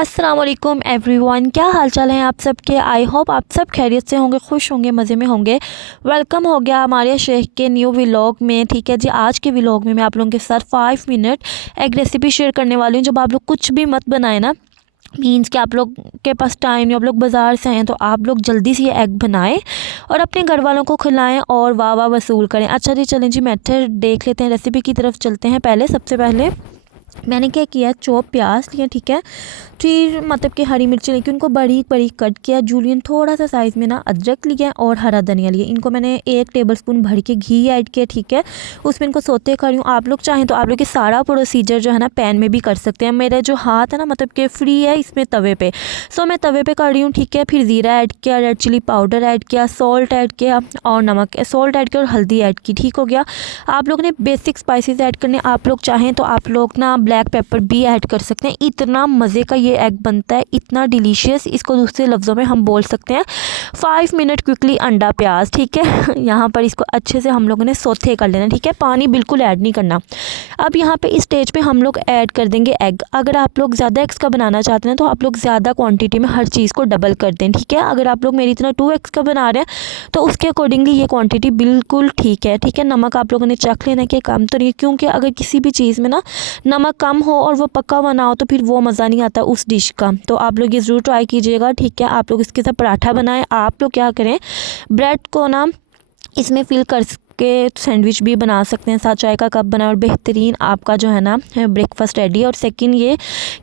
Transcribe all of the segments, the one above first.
अस्सलाम वालेकुम एवरीवन, क्या हाल चाल है आप सबके। आई होप आप सब खैरियत से होंगे, खुश होंगे, मज़े में होंगे। वेलकम हो गया हमारे शेख के न्यू व्लॉग में। ठीक है जी, आज के व्लॉग में मैं आप लोगों के साथ 5 मिनट एक रेसिपी शेयर करने वाली हूँ। जब आप लोग कुछ भी मत बनाए ना, मीन्स कि आप लोग के पास टाइम नहीं, आप लोग बाज़ार से आए तो आप लोग जल्दी से ये एग बनाएं और अपने घर वालों को खिलाएं और वाह वाह वसूल करें। अच्छा जी, चलें जी मेथड देख लेते हैं, रेसिपी की तरफ चलते हैं। पहले सबसे पहले मैंने क्या किया, चॉप प्याज लिया, ठीक है। फिर मतलब कि हरी मिर्ची लेके उनको बारीक बारीक कट किया। जूलियन थोड़ा सा साइज़ में ना अदरक लिया और हरा धनिया लिया। इनको मैंने 1 टेबलस्पून भर के घी ऐड किया, ठीक है। उसमें इनको सोते कर रही हूँ। आप लोग चाहें तो आप लोग के सारा प्रोसीजर जो है ना पैन में भी कर सकते हैं। मेरा जो हाथ है ना मतलब कि फ्री है इसमें तवे पे, सो मैं तवे पे कर रही हूँ, ठीक है। फिर ज़ीरा ऐड किया, रेड चिली पाउडर ऐड किया, सॉल्ट ऐड किया और नमक, सॉल्ट ऐड किया और हल्दी ऐड की, ठीक हो गया। आप लोग ने बेसिक स्पाइसेस ऐड करने, आप लोग चाहें तो आप लोग ना ब्लैक पेपर भी ऐड कर सकते हैं। इतना मज़े का ये एग बनता है, इतना डिलीशियस, इसको दूसरे लफ्ज़ों में हम बोल सकते हैं 5 मिनट क्विकली अंडा प्याज, ठीक है। यहाँ पर इसको अच्छे से हम लोगों ने सोथे कर लेना, ठीक है। पानी बिल्कुल ऐड नहीं करना। अब यहाँ पे इस स्टेज पे हम लोग ऐड कर देंगे एग। अगर आप लोग ज़्यादा एग्स का बनाना चाहते हैं तो आप लोग ज़्यादा क्वांटिटी में हर चीज़ को डबल कर दें, ठीक है। अगर आप लोग मेरी इतना 2 एग्स का बना रहे हैं तो उसके अकॉर्डिंगली ये क्वांटिटी बिल्कुल ठीक है, ठीक है। नमक आप लोगों ने चख लेना कि कम तो नहीं है, क्योंकि अगर किसी भी चीज़ में ना नमक कम हो और वो पक्का बना हो तो फिर वो मज़ा नहीं आता उस डिश का। तो आप लोग ये ज़रूर ट्राई कीजिएगा, ठीक है। आप लोग इसके साथ पराठा बनाएं। आप लोग क्या करें, ब्रेड को ना इसमें फिल कर के सैंडविच भी बना सकते हैं, साथ चाय का कप बनाए और बेहतरीन आपका जो है ना ब्रेकफास्ट रेडी है। और सेकंड ये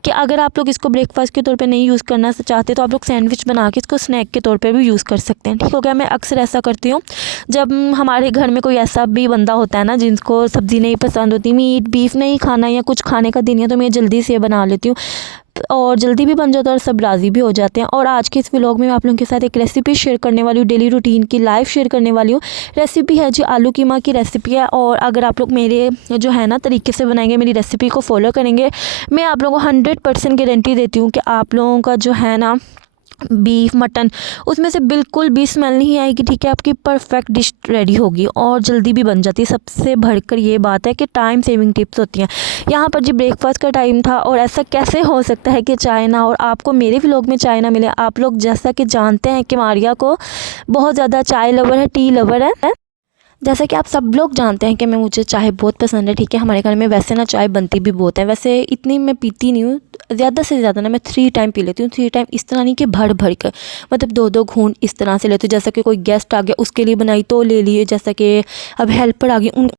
कि अगर आप लोग इसको ब्रेकफास्ट के तौर पे नहीं यूज़ करना चाहते तो आप लोग सैंडविच बना के इसको स्नैक के तौर पे भी यूज़ कर सकते हैं, ठीक हो गया। मैं अक्सर ऐसा करती हूँ जब हमारे घर में कोई ऐसा भी बंदा होता है ना जिनको सब्ज़ी नहीं पसंद होती, मीट बीफ नहीं खाना या कुछ खाने का दिन है, तो मैं जल्दी से बना लेती हूँ और जल्दी भी बन जाता है और सब राज़ी भी हो जाते हैं। और आज के इस व्लॉग में मैं आप लोगों के साथ एक रेसिपी शेयर करने वाली हूँ, डेली रूटीन की लाइव शेयर करने वाली हूँ। रेसिपी है जी आलू कीमा की रेसिपी है। और अगर आप लोग मेरे जो है ना तरीके से बनाएंगे, मेरी रेसिपी को फॉलो करेंगे, मैं आप लोगों को 100% गारंटी देती हूँ कि आप लोगों का जो है ना बीफ मटन उसमें से बिल्कुल भी स्मेल नहीं आएगी, ठीक है। आपकी परफेक्ट डिश रेडी होगी और जल्दी भी बन जाती है। सबसे बढ़कर ये बात है कि टाइम सेविंग टिप्स होती हैं। यहाँ पर जी ब्रेकफास्ट का टाइम था और ऐसा कैसे हो सकता है कि चाय ना और आपको मेरे व्लॉग में चाय ना मिले। आप लोग जैसा कि जानते हैं कि मारिया को बहुत ज़्यादा चाय लवर है, टी लवर है। जैसा कि आप सब लोग जानते हैं कि मुझे चाय बहुत पसंद है, ठीक है। हमारे घर में वैसे ना चाय बनती भी बहुत है, वैसे इतनी मैं पीती नहीं हूँ, ज़्यादा से ज़्यादा ना मैं 3 टाइम पी लेती हूँ। 3 टाइम इस तरह नहीं कि भर भर कर, मतलब 2-2 घूंट इस तरह से लेती हूँ। जैसा कि कोई गेस्ट आ गया उसके लिए बनाई तो ले लिए, जैसा कि अब हेल्पर आ गई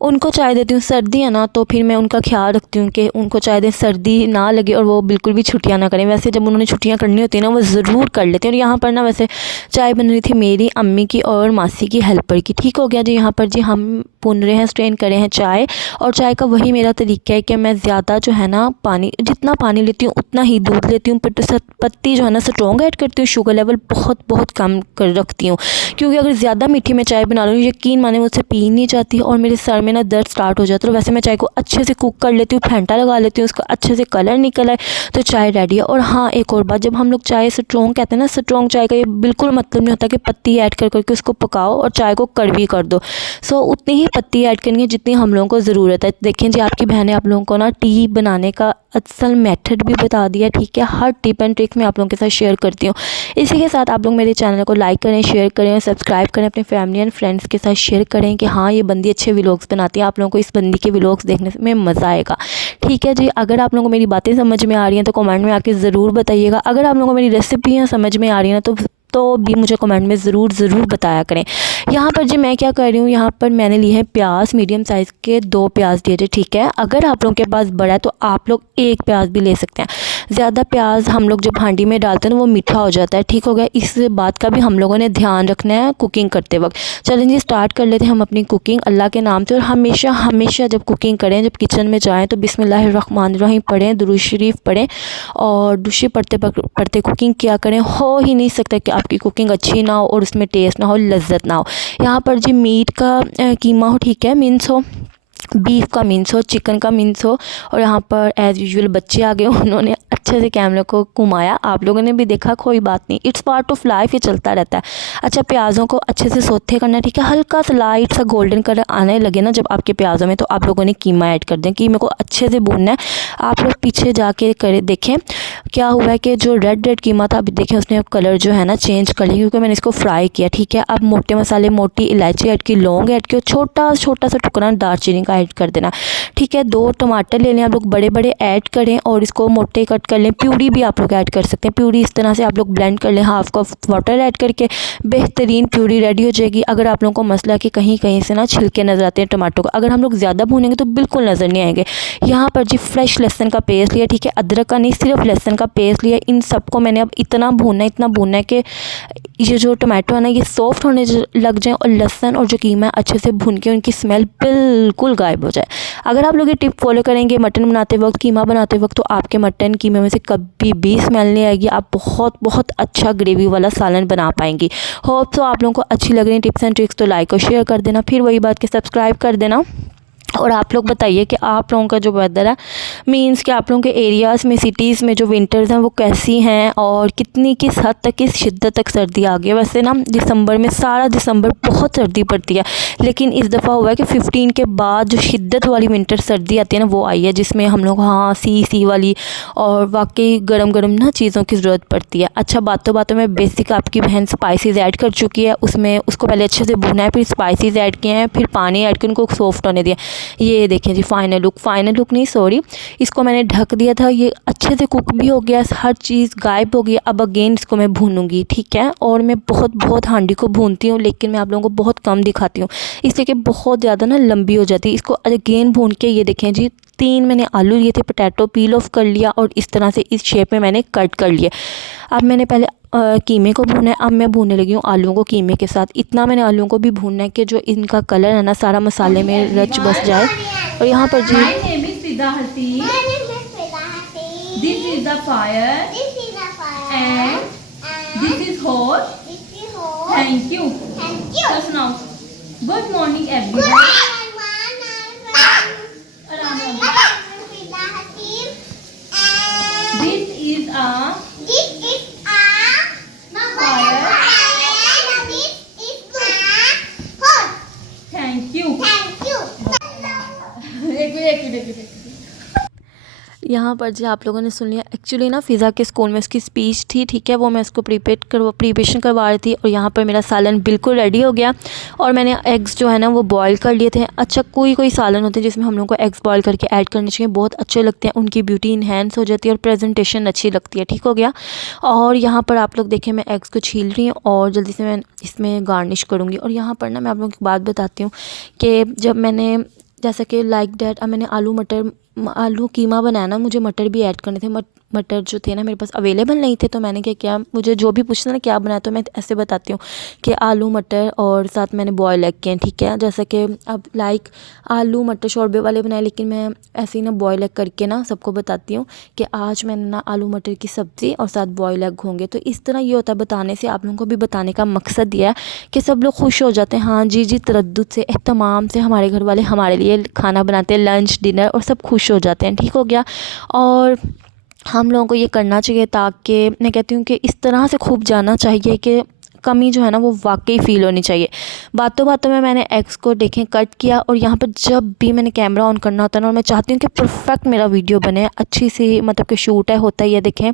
उनको चाय देती हूँ। सर्दी है ना तो फिर मैं उनका ख्याल रखती हूँ कि उनको चाय दें, सर्दी ना लगे और वो बिल्कुल भी छुट्टियाँ ना करें। वैसे जब उन्होंने छुट्टियाँ करनी होती है ना वो ज़रूर कर लेते हैं। और यहाँ पर ना वैसे चाय बन रही थी मेरी अम्मी की और मासी की हेल्पर की, ठीक हो गया जी। यहाँ पर जी हम भून रहे हैं, स्ट्रेन करे हैं चाय। और चाय का वही मेरा तरीका है कि मैं ज़्यादा जो है ना पानी, जितना पानी लेती हूँ उतना ही दूध लेती हूँ। पत्ती जो है ना स्ट्रॉन्ग ऐड करती हूँ, शुगर लेवल बहुत बहुत कम कर रखती हूँ, क्योंकि अगर ज़्यादा मीठी मैं चाय बना लूँ यकीन माने मुझसे पी नहीं जाती और मेरे सर में ना दर्द स्टार्ट हो जाता है। तो वैसे मैं चाय को अच्छे से कुक कर लेती हूँ, फेंटा लगा लेती हूँ, उसका अच्छे से कलर निकल आए तो चाय रेडी है। और हाँ, एक और बात, जब हम लोग चाय स्ट्रॉन्ग कहते हैं ना, स्ट्रॉन्ग चाय का ये बिल्कुल मतलब नहीं होता कि पत्ती ऐड कर करके उसको पकाओ और चाय को कड़वी कर दो। सो उतनी ही पत्ती ऐड करनी है जितनी हम लोगों को ज़रूरत है। देखें जी, आपकी बहन ने आप लोगों को ना टी बनाने का असल मेथड भी बता दिया, ठीक है। हर टिप एंड ट्रिक मैं आप लोगों के साथ शेयर करती हूँ। इसी के साथ आप लोग मेरे चैनल को लाइक करें, शेयर करें और सब्सक्राइब करें, अपने फैमिली एंड फ्रेंड्स के साथ शेयर करें कि हाँ ये बंदी अच्छे व्लॉग्स बनाती है। आप लोगों को इस बंदी के व्लॉग्स देखने में मज़ा आएगा, ठीक है जी। अगर आप लोगों को मेरी बातें समझ में आ रही हैं तो कमेंट में आके ज़रूर बताइएगा। अगर आप लोगों को मेरी रेसिपियाँ समझ में आ रही हैं ना तो भी मुझे कमेंट में ज़रूर बताया करें। यहाँ पर जी मैं क्या कर रही हूँ, यहाँ पर मैंने लिए हैं प्याज, मीडियम साइज़ के 2 प्याज लिए थे, ठीक है। अगर आप लोगों के पास बड़ा है तो आप लोग 1 प्याज भी ले सकते हैं। ज़्यादा प्याज हम लोग जब हांडी में डालते हैं ना वो मीठा हो जाता है, ठीक हो गया। इस बात का भी हम लोगों ने ध्यान रखना है कुकिंग करते वक्त। चलें जी स्टार्ट कर लेते हैं हम अपनी कुकिंग अल्लाह के नाम से। और हमेशा जब कुकिंग करें, जब किचन में जाएँ तो बिस्मिल्लाहिर्रहमानिर्रहीम पढ़ें, दुरूद शरीफ पढ़ें और दुरूद पढ़ते कुकिंग किया करें। हो ही नहीं सकता कि आपकी कुकिंग अच्छी ना हो और उसमें टेस्ट ना हो, लज्जत ना हो। यहाँ पर जी मीट का कीमा हो, ठीक है, मीन्स हो, बीफ का मीन्स हो, चिकन का मीन्स हो। और यहाँ पर एज़ यूजुअल बच्चे आ गए, उन्होंने अच्छे से कैमरे को घुमाया, आप लोगों ने भी देखा, कोई बात नहीं, इट्स पार्ट ऑफ लाइफ, ये चलता रहता है। अच्छा, प्याज़ों को अच्छे से सौते करना है, ठीक है। हल्का सा लाइट सा गोल्डन कलर आने लगे ना जब आपके प्याज़ों में, तो आप लोगों ने कीमा ऐड कर दें। कीमे को अच्छे से भूनना है। आप लोग पीछे जाके करे देखें क्या हुआ है कि जो रेड कीमा था, अभी देखें उसने कलर जो है ना चेंज कर लिया, क्योंकि मैंने इसको फ्राई किया, ठीक है। अब मोटे मसाले, मोटी इलायची ऐड की, लौंग ऐड की, छोटा छोटा सा टुकड़ा दालचीनी का ऐड कर देना, ठीक है। 2 टमाटर ले लें आप लोग, बड़े बड़े ऐड करें और इसको मोटे कट कर लें। प्यूरी भी आप लोग ऐड कर सकते हैं, प्यूरी इस तरह से आप लोग ब्लेंड कर लें, हाफ कप वाटर ऐड करके बेहतरीन प्यूरी रेडी हो जाएगी। अगर आप लोगों को मसला कि कहीं कहीं से ना छिलके नज़र आते हैं टमाटो को, अगर हम लोग ज़्यादा भूनेंगे तो बिल्कुल नज़र नहीं आएंगे। यहाँ पर जी फ्रेश लहसुन का पेस्ट लिया, ठीक है, अदरक का नहीं, सिर्फ लहसुन का पेस्ट लिया। इन सबको मैंने अब इतना भूनना है कि ये जो टमाटो है ना ये सॉफ्ट होने लग जाए और लहसुन और जो कीमा है अच्छे से भून के उनकी स्मेल बिल्कुल गायब हो जाए। अगर आप लोग ये टिप फॉलो करेंगे मटन बनाते वक्त, कीमा बनाते वक्त, तो आपके मटन कीमे में से कभी भी स्मेल नहीं आएगी। आप बहुत बहुत अच्छा ग्रेवी वाला सालन बना पाएंगी। होप सो आप लोगों को अच्छी लग रही टिप्स एंड ट्रिक्स, तो लाइक और शेयर कर देना। फिर वही बात कि सब्सक्राइब कर देना। और आप लोग बताइए कि आप लोगों का जो वेदर है, मींस कि आप लोगों के एरियाज़ में, सिटीज़ में जो विंटर्स हैं वो कैसी हैं और कितनी किस हद तक, किस शिद्दत तक सर्दी आ गई है। वैसे ना दिसंबर में, सारा दिसंबर बहुत सर्दी पड़ती है, लेकिन इस दफ़ा हुआ है कि 15 के बाद जो शिद्दत वाली विंटर सर्दी आती है ना वो आई है, जिसमें हम लोग हाँ सी वाली और वाकई गरम गरम ना चीज़ों की ज़रूरत पड़ती है। अच्छा, बातों बातों में बेसिक आपकी बहन स्पाइसेस ऐड कर चुकी है, उसमें उसको पहले अच्छे से भुना है, फिर स्पाइसेस ऐड किए हैं, फिर पानी ऐड कर उनको सॉफ्ट होने दिया। ये देखें जी फाइनल लुक नहीं सॉरी, इसको मैंने ढक दिया था, ये अच्छे से कुक भी हो गया, हर चीज़ गायब हो गई। अब अगेन इसको मैं भूनूंगी, ठीक है। और मैं बहुत हांडी को भूनती हूँ, लेकिन मैं आप लोगों को बहुत कम दिखाती हूँ, इसलिए कि बहुत ज़्यादा ना लंबी हो जाती है। इसको अगेन भून के ये देखें जी 3 मैंने आलू लिए थे, पोटैटो पील ऑफ कर लिया और इस तरह से इस शेप में मैंने कट कर लिए। अब मैंने पहले कीमे को भूना है, अब मैं भूनने लगी हूँ आलूओं को कीमे के साथ। इतना मैंने आलूओं को भी भूनना है कि जो इनका कलर है ना सारा मसाले में रच बस जाए। और यहाँ पर जी My name is Fida Hati. This is the fire. And this is hot. Thank you. Just now. Good morning everyone. This is a fire. Thank you. एक मिनट। यहाँ पर जी आप लोगों ने सुन लिया। एक्चुअली ना फ़िज़ा के स्कूल में उसकी स्पीच थी, ठीक है, वो मैं उसको प्रिपरेशन करवा रही थी। और यहाँ पर मेरा सालन बिल्कुल रेडी हो गया और मैंने एग्स जो है ना वो बॉईल कर लिए थे। अच्छा, कोई सालन होते हैं जिसमें हम लोग को एग्स बॉईल करके ऐड करने चाहिए, बहुत अच्छे लगते हैं, उनकी ब्यूटी इन्हेंस हो जाती है और प्रेजेंटेशन अच्छी लगती है, ठीक हो गया। और यहाँ पर आप लोग देखें मैं एग्स को छील रही हूँ और जल्दी से मैं इसमें गार्निश करूँगी। और यहाँ पर ना मैं आप लोगों की बात बताती हूँ कि जब मैंने जैसा कि लाइक डैट, अब मैंने आलू कीमा बनाया ना, मुझे मटर भी ऐड करने थे। मटर जो थे ना मेरे पास अवेलेबल नहीं थे, तो मैंने क्या किया, मुझे जो भी पूछना ना क्या बनाया, तो मैं ऐसे बताती हूँ कि आलू मटर और साथ मैंने बॉयल एग किए, ठीक है। जैसा कि अब लाइक आलू मटर शोरबे वाले बनाए, लेकिन मैं ऐसे ही ना बॉयल एग करके ना सबको बताती हूँ कि आज मैंने ना आलू मटर की सब्ज़ी और साथ बॉयल एग होंगे। तो इस तरह ये होता है बताने से, आप लोगों को भी बताने का मकसद दिया है कि सब लोग खुश हो जाते हैं। हाँ जी तरद्दुद से, एहतमाम से हमारे घर वाले हमारे लिए खाना बनाते हैं, लंच डिनर, और सब खुश हो जाते हैं, ठीक हो गया। और हम लोगों को ये करना चाहिए ताकि मैं कहती हूँ कि इस तरह से खूब जाना चाहिए कि कमी जो है ना वो वाकई फ़ील होनी चाहिए। बातों बातों में मैंने एग्स को देखें कट किया। और यहाँ पर जब भी मैंने कैमरा ऑन करना होता है ना, और मैं चाहती हूँ कि परफेक्ट मेरा वीडियो बने, अच्छी सी मतलब कि शूट है होता है। ये देखें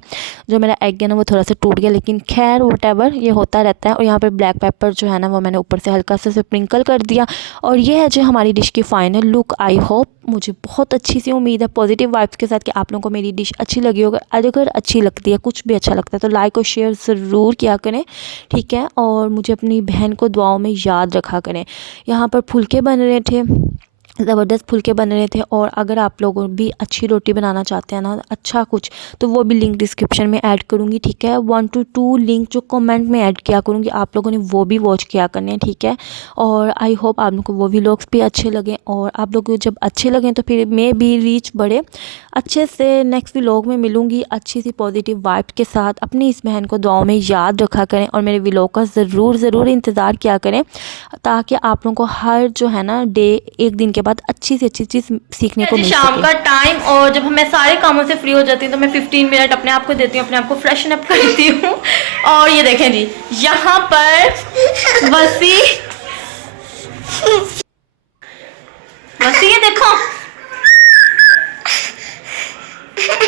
जो मेरा एग है ना वो थोड़ा सा टूट गया, लेकिन खैर वटेवर ये होता रहता है। और यहाँ पर ब्लैक पेपर जो है ना वो मैंने ऊपर से हल्का सा स्प्रिंकल कर दिया। और ये है जो हमारी डिश की फ़ाइनल लुक। आई होप, मुझे बहुत अच्छी सी उम्मीद है पॉजिटिव वाइब्स के साथ कि आप लोगों को मेरी डिश अच्छी लगी होगी। अगर अच्छी लगती है, कुछ भी अच्छा लगता है, तो लाइक और शेयर ज़रूर किया करें, ठीक है। और मुझे अपनी बहन को दुआओं में याद रखा करें। यहाँ पर फुलके बन रहे थे, ज़बरदस्त फुलके बन रहे थे। और अगर आप लोग भी अच्छी रोटी बनाना चाहते हैं ना, अच्छा कुछ, तो वो भी लिंक डिस्क्रिप्शन में ऐड करूँगी, ठीक है। 1 to 2 लिंक जो कमेंट में ऐड किया करूँगी, आप लोगों ने वो भी वॉच किया करने हैं, ठीक है। और आई होप आप लोगों को वो व्लॉग्स भी अच्छे लगें। और आप लोग को जब अच्छे लगें तो फिर मैं भी रीच बढ़े अच्छे से। नेक्स्ट व्लॉग में मिलूँगी अच्छी सी पॉजिटिव वाइब के साथ। अपनी इस बहन को दुआओं में याद रखा करें और मेरे व्लॉग का ज़रूर इंतज़ार किया करें, ताकि आप लोगों को हर जो है ना डे एक दिन के बाद अच्छी से अच्छी चीज़ सीखने को मिल शाम सके। का टाइम, और जब मैं सारे कामों से फ्री हो जाती हूँ तो मैं 15 मिनट अपने आप को देती हूँ, अपने आप को फ्रेशन अप करती हूँ। और ये देखें जी, यहाँ पर वसी ये देखो,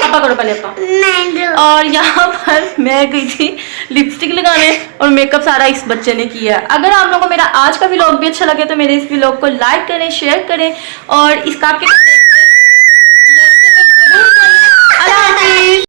पापा करो पहले पापा। और यहाँ पर मैं गई थी लिपस्टिक लगाने और मेकअप सारा इस बच्चे ने किया। अगर आप लोगों को मेरा आज का व्लॉग भी अच्छा लगे तो मेरे इस व्लॉग को लाइक करें, शेयर करें और इस काके